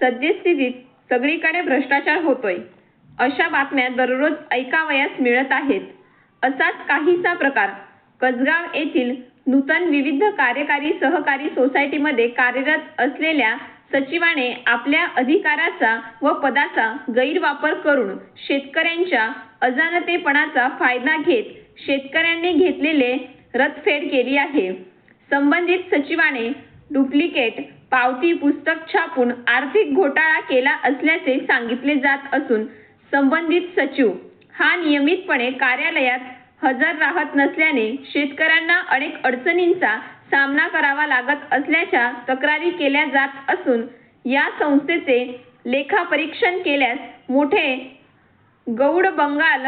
सद्यस्थितीत सगळीकडे भ्रष्टाचार होतोय. अशा बातम्या दररोज ऐकावयास मिळत आहेत. असाच काहीसा प्रकार. कसगाव येथील नूतन विविध कार्यकारी सहकारी सोसायटीमध्ये कार्यरत असलेल्या सचिवाने आपल्या अधिकाराचा व पदाचा गैरवापर करून शेतकऱ्यांच्या अजाणतेपणाचा फायदा घेत शेतकऱ्यांनी घेतलेले रतफेड केली आहे. संबंधित सचिवाने डुप्लिकेट पावती पुस्तक छापून आर्थिक घोटाळा केला असल्याचे सांगितले जात असून संबंधित सचिव हा नियमितपणे कार्यालयात हजर राहत नसल्याने शेतकऱ्यांना अनेक अडचणींचा सामना करावा लागत असल्याच्या तक्रारी केल्या जात असून या संस्थेचे लेखापरीक्षण केल्यास मोठे गौड बंगाल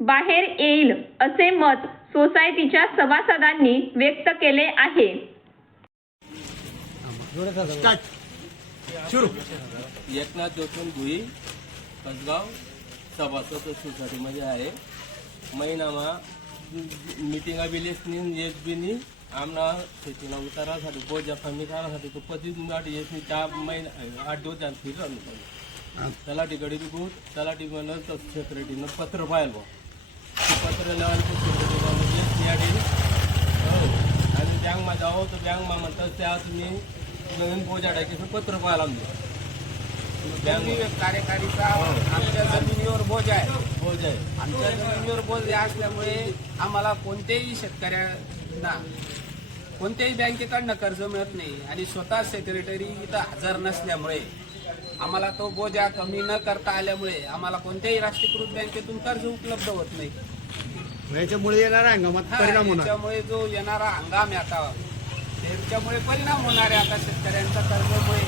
बाहेर येईल असे मत सोसायटीच्या सभासदांनी व्यक्त केले आहे. एकनाथ जोतून भुई कसगाव सभासद सोसायटीमध्ये आहे. महिनामा मिटिंगा बिलेसनी एक बिनी आमना शेतीला उतारासाठी बोजा कमी करासाठी तो पतीच गाठ येसनी त्या महिना आठ दिवस जाऊन फिरलं तलाठीकडे बी गुट तलाठी म्हणून तर सेक्रेटरीनं पत्र पाहिलं. ते पत्र लावून ते सेक्रेटरी येस हो. आणि बँकमा जाओ तर बँकमा म्हणतात त्या तुम्ही नवीन बोजा टाकीचं पत्र पाहायला आमचं बँक कार्यकारीचा आमच्या जमिनीवर बोज आहे. बोज आहे. आमच्या जमिनीवर बोज असल्यामुळे आम्हाला कोणत्याही शेतकऱ्यांना कोणत्याही बँकेकडनं कर्ज मिळत नाही आणि स्वतः सेक्रेटरी इथं हजर नसल्यामुळे आम्हाला तो बोजा कमी न करता आल्यामुळे आम्हाला कोणत्याही राष्ट्रीयकृत बँकेतून कर्ज उपलब्ध होत नाही याच्यामुळे येणारा हंगामात हा, परिणाम होणार. याच्यामुळे जो येणारा हंगाम आहे आता त्याच्यामुळे परिणाम होणार आहे आता शेतकऱ्यांचा कर्जमुळे.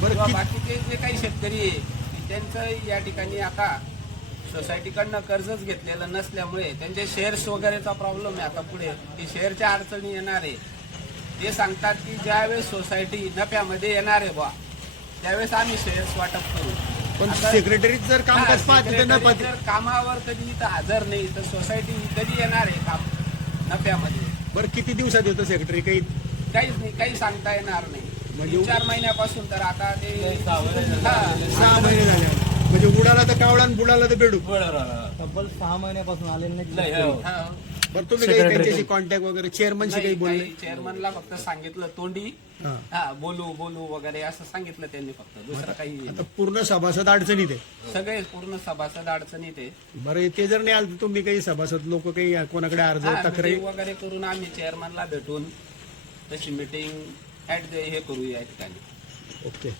बरं, बाकीचे जे काही शेतकरी आहे त्यांचं या ठिकाणी आता सोसायटीकडनं कर्जच घेतलेलं नसल्यामुळे त्यांचे शेअर्स वगैरेचा प्रॉब्लेम आहे आता पुढे. की शेअरच्या अडचणी येणार आहे. ते सांगतात की ज्यावेळेस सोसायटी नफ्यामध्ये येणार आहे बा त्यावेळेस आम्ही शेअर्स वाटप करू. पण सेक्रेटरीच जर पाहते जर कामावर कधी इथं हजर नाही तर सोसायटी कधी येणार आहे काम नफ्यामध्ये. बरं किती दिवसात येतो सेक्रेटरी काही काहीच नाही काही सांगता येणार नाही. म्हणजे चार महिन्यापासून तर आता ते सहा महिने झाले. हा, सहा महिने झाले. म्हणजे उडाला तर कावळा आणि बुडाला तर बेडू. तब्बल सहा महिन्यापासून आले नाही हो. बरं तुम्ही काही त्यांच्याशी कॉन्टॅक्ट वगैरे चेअरमनशी काही बोलले? चेअरमनला फक्त सांगितलं तोंडी. हा. बोलू बोलू वगैरे असं सांगितलं त्यांनी फक्त. दुसरं काही आता पूर्ण सभासद अडचणीत आहे. सगळे पूर्ण सभासद अडचणीत आहे. बरं ते जर नाही आलं तर तुम्ही काही सभासद लोक काही कोणाकडे अर्ज तक्रारी वगैरे करून आम्ही चेअरमनला भेटून तशी मीटिंग ॲट द हे करूया या ठिकाणी. ओके